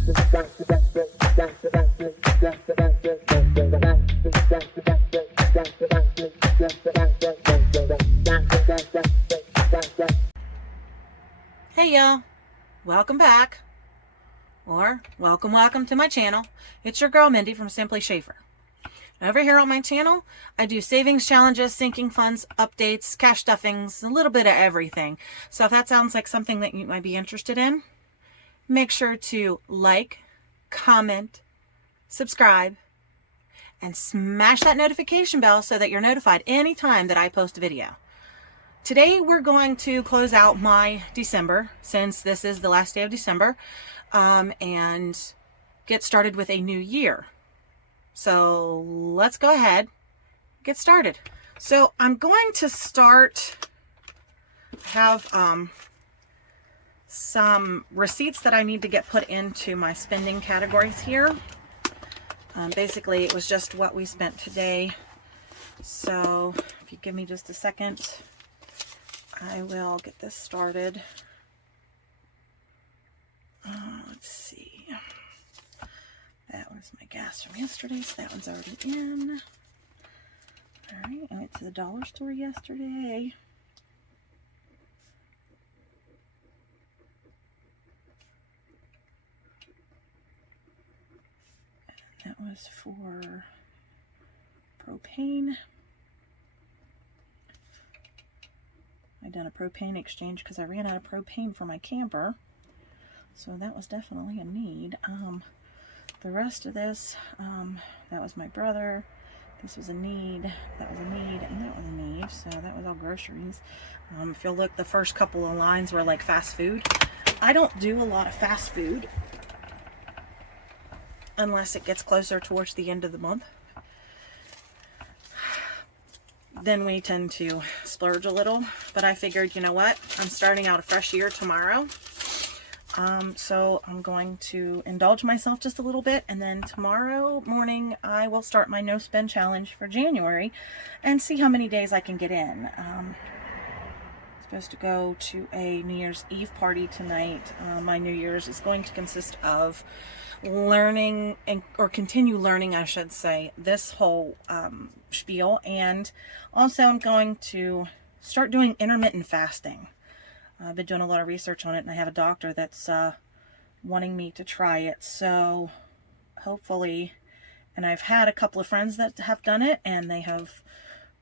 Hey y'all, welcome back, or welcome to my channel. It's your girl Mindy from Simply Schaefer. Over here on my channel, I do savings challenges, sinking funds, updates, cash stuffings, a little bit of everything. So if that sounds like something that you might be interested in, make sure to like, comment, subscribe, and smash that notification bell so that you're notified anytime that I post a video. Today we're going to close out my December, since this is the last day of December, and get started with a new year. So let's go ahead, get started. So I'm going to have some receipts that I need to get put into my spending categories here. Basically it was just what we spent today. So if you give me just a second, I will get this started. Let's see. That was my gas from yesterday, so that one's already in. Alright, I went to the dollar store yesterday. And that was for propane. I done a propane exchange because I ran out of propane for my camper, so that was definitely a need. The rest of this, that was my brother. This was a need, that was a need, and that was a need. So that was all groceries. If you'll look, the first couple of lines were like fast food. I don't do a lot of fast food unless it gets closer towards the end of the month. Then we tend to splurge a little, but I figured, you know what, I'm starting out a fresh year tomorrow, so I'm going to indulge myself just a little bit, and then tomorrow morning I will start my no spend challenge for January and see how many days I can get in. I'm supposed to go to a New Year's Eve party tonight. My New Year's is going to consist of learning or continue learning, I should say, this whole spiel, and also I'm going to start doing intermittent fasting. I've been doing a lot of research on it, and I have a doctor that's wanting me to try it, so hopefully, and I've had a couple of friends that have done it and they have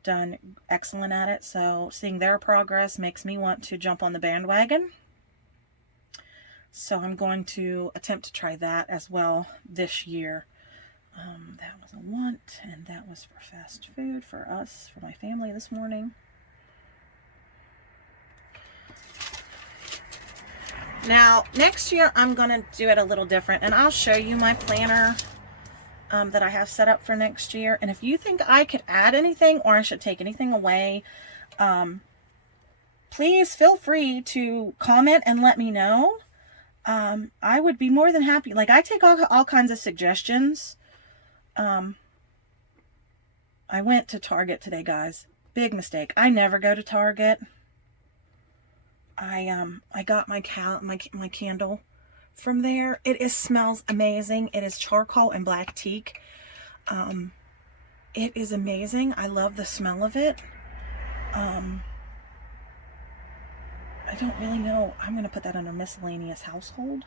done excellent at it, so seeing their progress makes me want to jump on the bandwagon. So I'm going to attempt to try that as well this year. That was a want, and that was for fast food for us, for my family this morning. Now, next year I'm going to do it a little different, and I'll show you my planner that I have set up for next year. And if you think I could add anything or I should take anything away, please feel free to comment and let me know. I would be more than happy. Like, I take all kinds of suggestions. I went to Target today, guys. Big mistake. I never go to Target. I got my candle from there. It smells amazing. It is charcoal and black teak. It is amazing. I love the smell of it. I don't really know. I'm going to put that under miscellaneous household,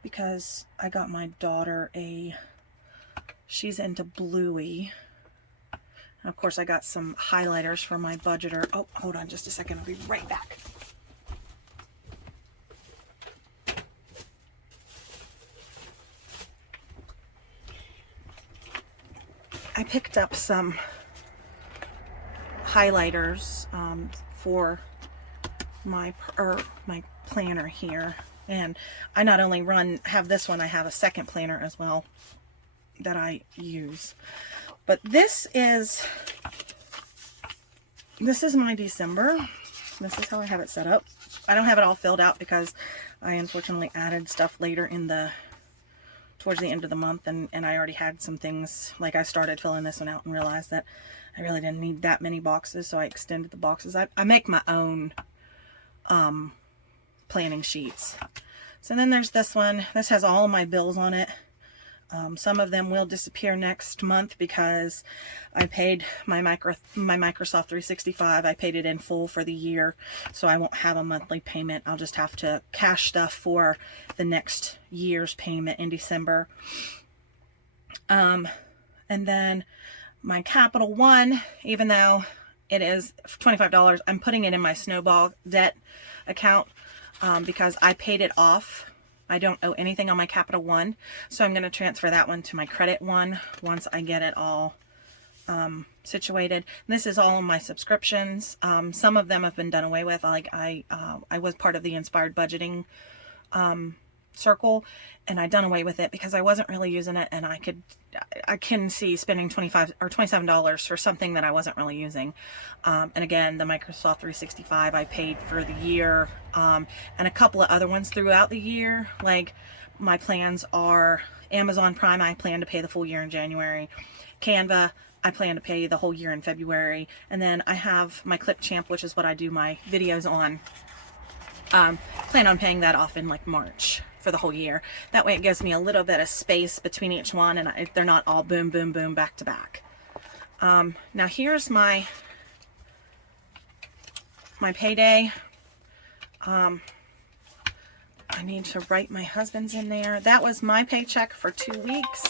because I got my daughter she's into Bluey. And of course I got some highlighters for my budgeter. Oh, hold on just a second. I'll be right back. I picked up some highlighters for my planner here, and I not only have this one, I have a second planner as well that I use. But this is my December. This is how I have it set up. I don't have it all filled out because I unfortunately added stuff later towards the end of the month, and I already had some things, like I started filling this one out and realized that I really didn't need that many boxes, so I extended the boxes. I make my own planning sheets. So then there's this one. This has all of my bills on it. Some of them will disappear next month because I paid my Microsoft 365. I paid it in full for the year, so I won't have a monthly payment. I'll just have to cash stuff for the next year's payment in December. And then my Capital One, even though it is $25, I'm putting it in my Snowball debt account because I paid it off. I don't owe anything on my Capital One, so I'm going to transfer that one to my Credit One once I get it all situated. This is all of my subscriptions. Some of them have been done away with. Like I was part of the Inspired Budgeting circle, and I done away with it because I wasn't really using it, and I can see spending $25 or $27 for something that I wasn't really using. And again, the Microsoft 365 I paid for the year, and a couple of other ones throughout the year. Like my plans are Amazon Prime, I plan to pay the full year in January. Canva, I plan to pay the whole year in February. And then I have my Clipchamp, which is what I do my videos on. Plan on paying that off in like March for the whole year. That way it gives me a little bit of space between each one, and they're not all boom, boom, boom, back to back. Now here's my payday. I need to write my husband's in there. That was my paycheck for 2 weeks.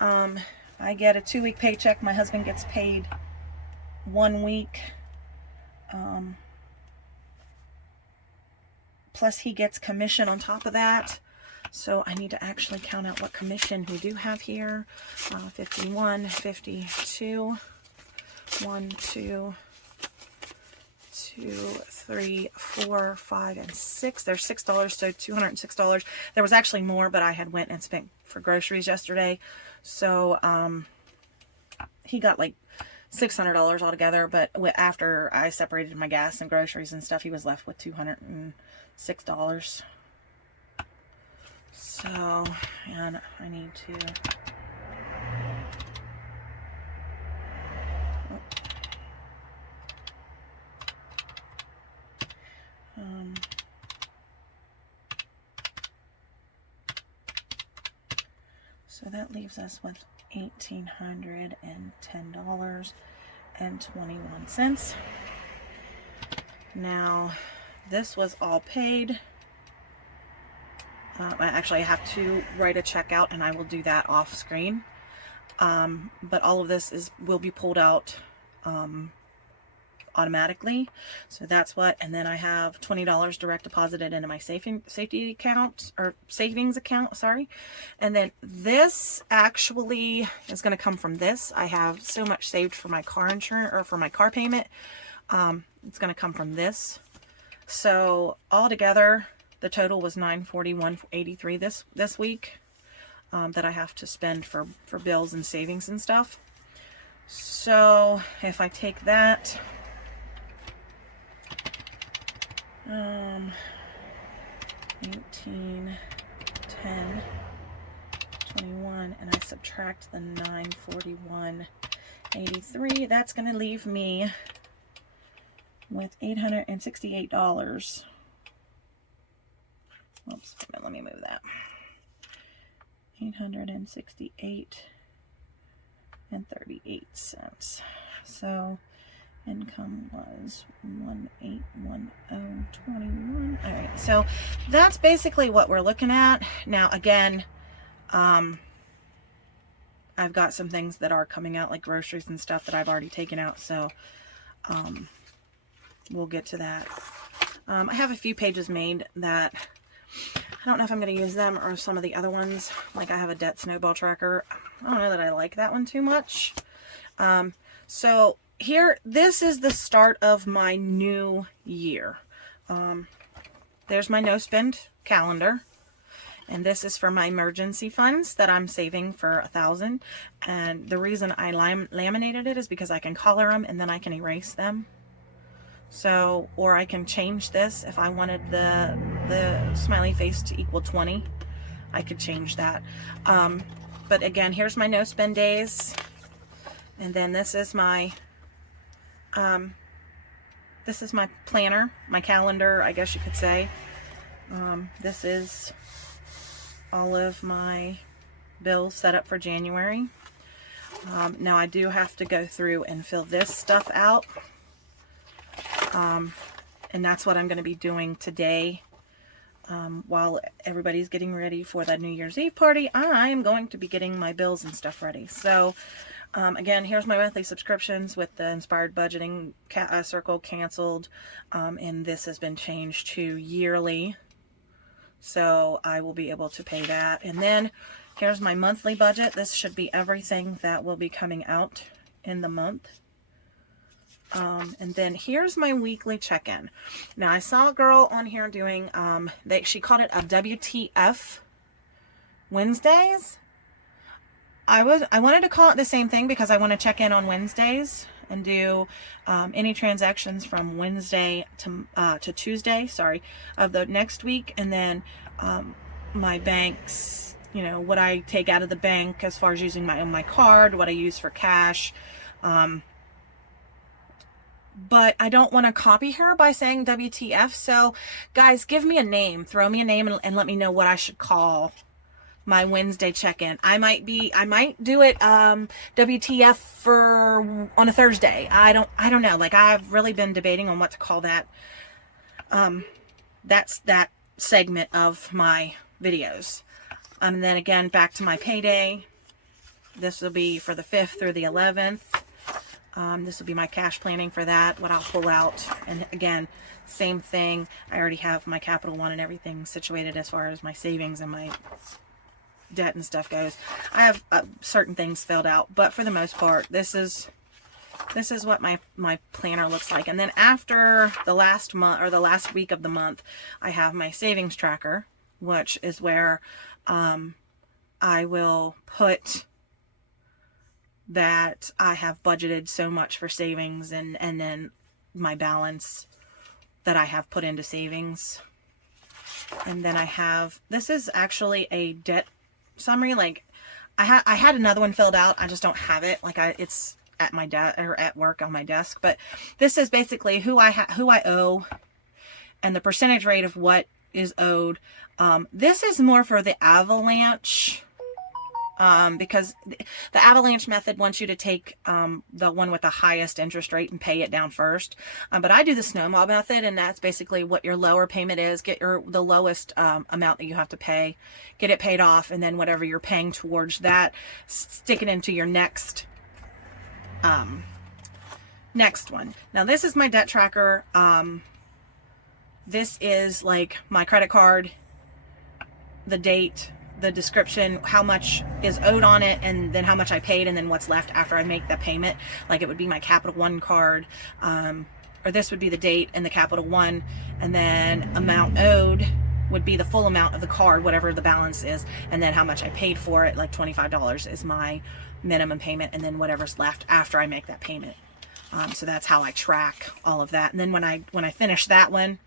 I get a 2-week paycheck. My husband gets paid 1 week. Plus he gets commission on top of that. So I need to actually count out what commission we do have here. 51, 52, 1, 2, 2, 3, 4, 5, and 6. There's $6, so $206. There was actually more, but I had went and spent for groceries yesterday. So he got like $600 altogether, but after I separated my gas and groceries and stuff, he was left with $206. So, and I need to so that leaves us with $1,810.21. Now, this was all paid. Actually, I have to write a check out, and I will do that off screen. But all of this will be pulled out automatically. So that's what, and then I have $20 direct deposited into my safety account, or savings account, sorry. And then this actually is going to come from this. I have so much saved for my car insurance, or for my car payment. It's going to come from this. So altogether, the total was $941.83 this week that I have to spend for bills and savings and stuff. So if I take that, 18, 10, 21, and I subtract the 941.83, that's going to leave me with $868. Oops, let me move that. $868.38. So income was $1,810.21. All right, so that's basically what we're looking at. Now, again, I've got some things that are coming out, like groceries and stuff that I've already taken out, so we'll get to that. I have a few pages made that I don't know if I'm going to use them or some of the other ones. Like I have a debt snowball tracker. I don't know that I like that one too much. So here, this is the start of my new year. There's my no spend calendar. And this is for my emergency funds that I'm saving for $1,000. And the reason I laminated it is because I can color them and then I can erase them. So, or I can change this if I wanted the smiley face to equal 20. I could change that. But again, here's my no spend days. And then this is my planner, my calendar, I guess you could say. This is all of my bills set up for January. Now I do have to go through and fill this stuff out. And that's what I'm going to be doing today. While everybody's getting ready for that New Year's Eve party, I am going to be getting my bills and stuff ready. So, again, here's my monthly subscriptions with the Inspired Budgeting Circle canceled. And this has been changed to yearly. So I will be able to pay that. And then here's my monthly budget. This should be everything that will be coming out in the month. And then here's my weekly check-in. Now I saw a girl on here doing, she called it a WTF Wednesdays. I wanted to call it the same thing because I want to check in on Wednesdays and do any transactions from Wednesday to Tuesday, of the next week. And then my banks, you know, what I take out of the bank as far as using my card, what I use for cash. But I don't want to copy her by saying WTF. So guys, give me a name, throw me a name and let me know what I should call my Wednesday check-in. I might do it WTF for on a Thursday. I don't know. Like, I've really been debating on what to call that. That's that segment of my videos. And then again, back to my payday. This will be for the 5th through the 11th. This will be my cash planning for that, what I'll pull out. And again, same thing. I already have my Capital One and everything situated as far as my savings and my debt and stuff goes. I have certain things filled out, but for the most part, this is what my planner looks like. And then after the last month or the last week of the month, I have my savings tracker, which is where I will put that I have budgeted so much for savings and then my balance that I have put into savings. And then I have, this is actually a debt summary. Like I had another one filled out. I just don't have it. Like it's at my desk or at work on my desk, but this is basically who I owe and the percentage rate of what is owed. This is more for the avalanche. Because the avalanche method wants you to take the one with the highest interest rate and pay it down first. But I do the snowball method, and that's basically what your lower payment is. Get the lowest amount that you have to pay, get it paid off, and then whatever you're paying towards that, stick it into your next one. Now this is my debt tracker. This is like my credit card, the date, the description, how much is owed on it, and then how much I paid, and then what's left after I make the payment. Like it would be my Capital One card, or this would be the date and the Capital One, and then amount owed would be the full amount of the card, whatever the balance is, and then how much I paid for it, like $25 is my minimum payment, and then whatever's left after I make that payment. So that's how I track all of that. And then when I finish that one,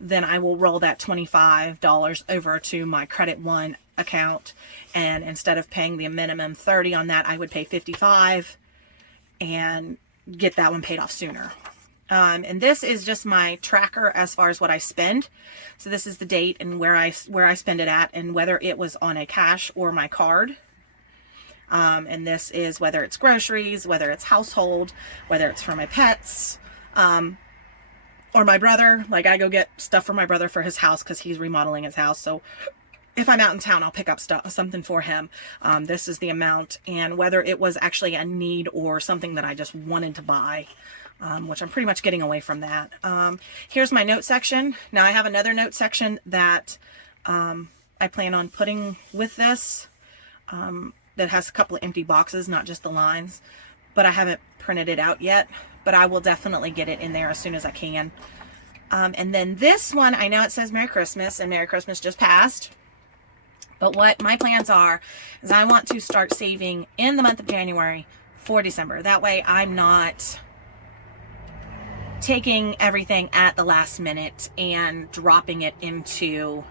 then I will roll that $25 over to my Credit One account, and instead of paying the minimum 30 on that, I would pay 55 and get that one paid off sooner. And this is just my tracker as far as what I spend. So this is the date and where I spend it at, and whether it was on a cash or my card. And this is whether it's groceries, whether it's household, whether it's for my pets, or my brother. Like I go get stuff for my brother for his house because he's remodeling his house. So if I'm out in town, I'll pick up something for him. This is the amount, and whether it was actually a need or something that I just wanted to buy, which I'm pretty much getting away from that. Here's my note section. Now I have another note section that I plan on putting with this that has a couple of empty boxes, not just the lines, but I haven't printed it out yet, but I will definitely get it in there as soon as I can. And then this one, I know it says Merry Christmas, and Merry Christmas just passed. But what my plans are is I want to start saving in the month of January for December. That way I'm not taking everything at the last minute and dropping it into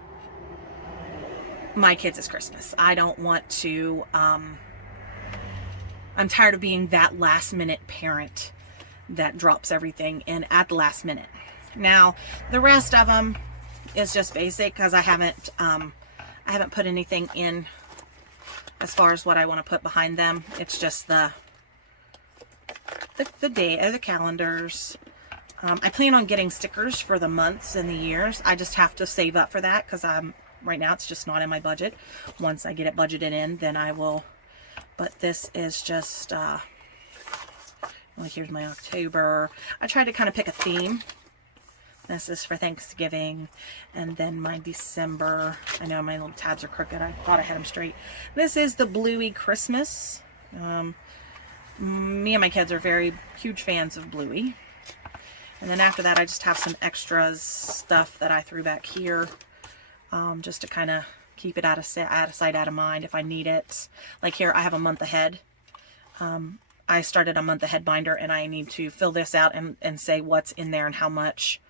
my kids' Christmas. I don't want to, I'm tired of being that last minute parent that drops everything in at the last minute. Now, the rest of them, is just basic because I haven't put anything in as far as what I want to put behind them. It's just the day or the calendars. I plan on getting stickers for the months and the years. I just have to save up for that because right now it's just not in my budget. Once I get it budgeted in, then I will. But this is just like, here's my October. I tried to kind of pick a theme. This is for Thanksgiving. And then my December. I know my little tabs are crooked. I thought I had them straight. This is the Bluey Christmas. Me and my kids are very huge fans of Bluey. And then after that, I just have some extras stuff that I threw back here, just to kind of keep it out of sight, out of mind if I need it. Like here, I have a month ahead. I started a month ahead binder, and I need to fill this out and say what's in there and how much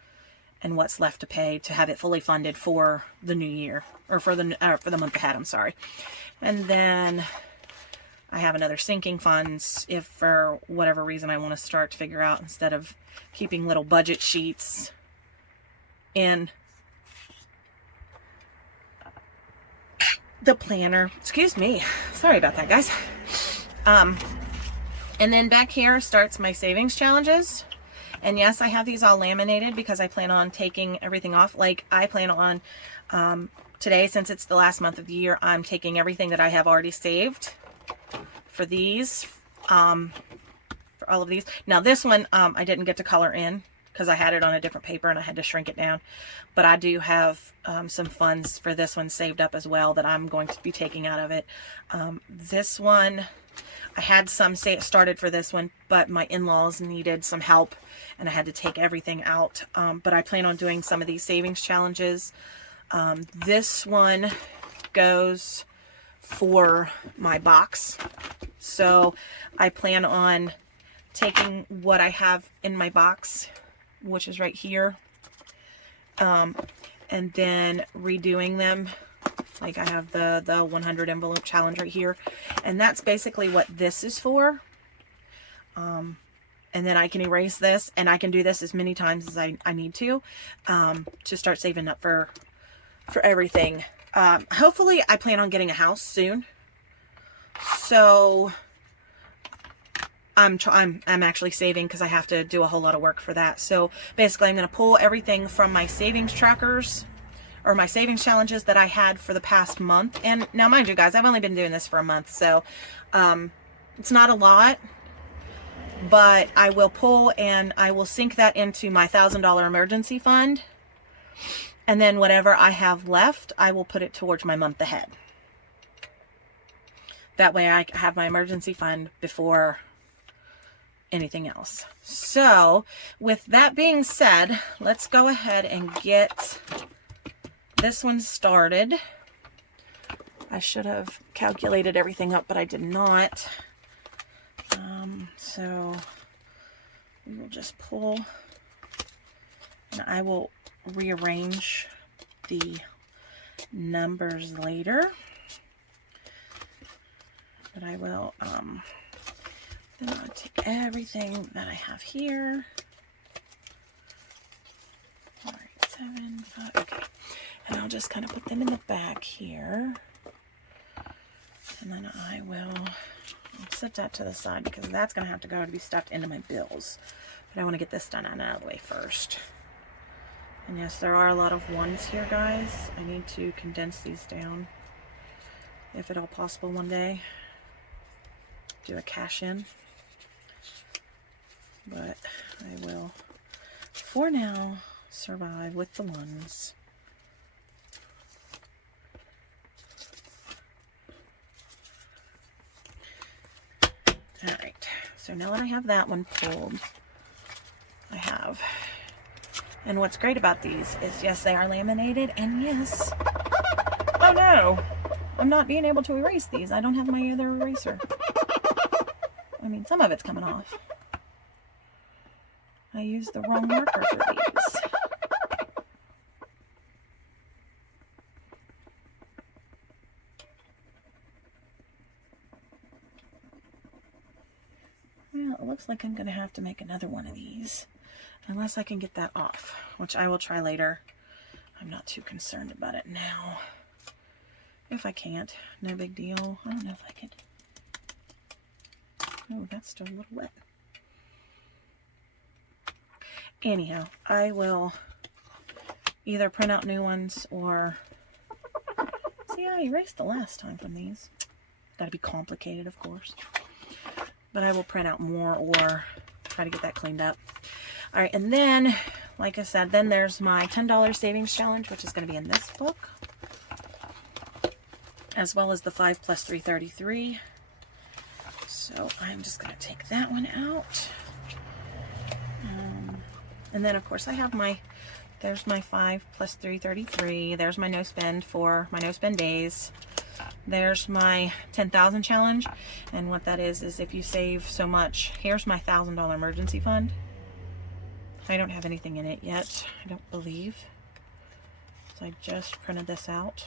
and what's left to pay to have it fully funded for the new year, or for the month ahead, I'm sorry. And then I have another sinking funds if for whatever reason I want to start to figure out, instead of keeping little budget sheets in the planner. Excuse me. Sorry about that, guys. And then back here starts my savings challenges. And yes, I have these all laminated because I plan on taking everything off. Like I plan on today, since it's the last month of the year, I'm taking everything that I have already saved for these, for all of these. Now this one, I didn't get to color in because I had it on a different paper and I had to shrink it down. But I do have some funds for this one saved up as well that I'm going to be taking out of it. This one, I had some started for this one, but my in-laws needed some help and I had to take everything out. But I plan on doing some of these savings challenges. This one goes for my box. So I plan on taking what I have in my box, which is right here, and then redoing them. Like I have the 100 envelope challenge right here, and that's basically what this is for. And then I can erase this, and I can do this as many times as I need to start saving up for everything. Hopefully I plan on getting a house soon. So I'm actually saving because I have to do a whole lot of work for that. So basically I'm going to pull everything from my savings trackers or my savings challenges that I had for the past month. And now mind you guys, I've only been doing this for a month. So it's not a lot, but I will pull and I will sink that into my $1,000 emergency fund. And then whatever I have left, I will put it towards my month ahead. That way I have my emergency fund before anything else. So with that being said, let's go ahead and get this one started. I should have calculated everything up, but I did not. So we will just pull, and I will rearrange the numbers later, but I will then I'll take everything that I have here. All right, 7, 5, okay, and I'll just kind of put them in the back here, and then I will set that to the side because that's going to have to go to be stuffed into my bills, but I want to get this done out of the way first. And yes, there are a lot of ones here, guys. I need to condense these down, if at all possible one day. Do a cash in. But I will, for now, survive with the ones. Alright, so now that I have that one pulled, I have... And what's great about these is, yes, they are laminated, and yes, oh no, I'm not being able to erase these. I don't have my other eraser. I mean, some of it's coming off. I used the wrong marker for these. Well, it looks like I'm going to have to make another one of these. Unless I can get that off, which I will try later. I'm not too concerned about it now. If I can't, no big deal. I don't know if I could. Oh, that's still a little wet. Anyhow, I will either print out new ones or... See, I erased the last time from these. Gotta be complicated, of course. But I will print out more or try to get that cleaned up. Alright, and then, like I said, then there's my $10 savings challenge, which is going to be in this book. As well as the 5 plus 333. So I'm just going to take that one out. And then, of course, I have my, there's my 5 plus 333. There's my no spend for my no spend days. There's my 10,000 challenge. And what that is if you save so much, here's my $1,000 emergency fund. I don't have anything in it yet, I don't believe. So I just printed this out.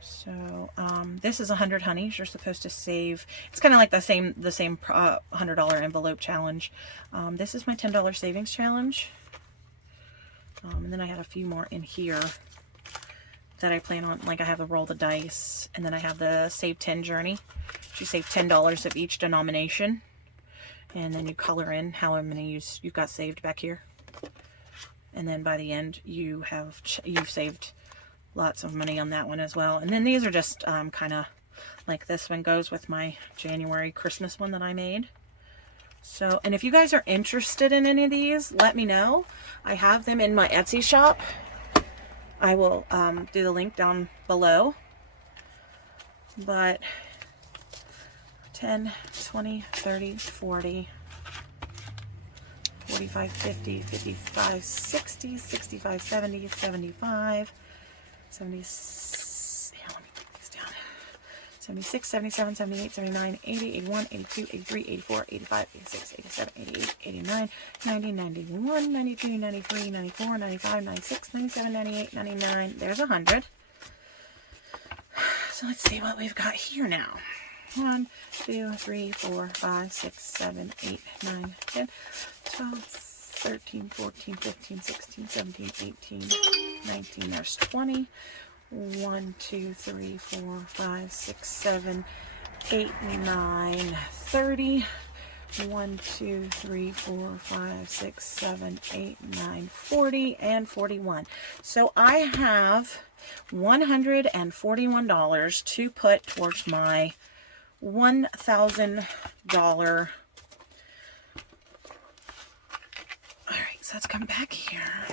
So this is 100 honeys. You're supposed to save. It's kind of like the same $100 envelope challenge. This is my $10 savings challenge. And then I have a few more in here that I plan on. Like I have the roll the dice, and then I have the save 10 journey. You save $10 of each denomination, and then you color in how many you've got saved back here. And then by the end, you've saved lots of money on that one as well. And then these are just kind of like this one goes with my January Christmas one that I made. So, and if you guys are interested in any of these, let me know. I have them in my Etsy shop. I will do the link down below. But 10, 20, 30, 40, 45, 50, 55, 60, 65, 70, 75, 70, yeah, let me put these down. 76, 77, 78, 79, 80, 81, 82, 83, 84, 85, 86, 87, 88, 89, 90, 91, 92, 93, 94, 95, 96, 97, 98, 99. There's 100. So let's see what we've got here now. 1, 2, 3, 4, 5, 6, 7, 8, 9, 10, 12, 13, 14, 15, 16, 17, 18, 19. There's 20. 1, 2, 3, 4, 5, 6, 7, 8, 9, 30. 1, 2, 3, 4, 5, 6, 7, 8, 9, 40, and 41. So I have $141 to put towards my $1,000. All right, so let's come back here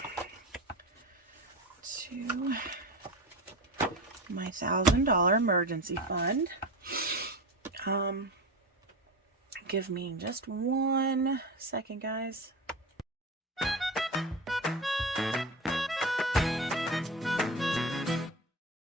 to my $1,000 emergency fund. Give me just 1 second, guys.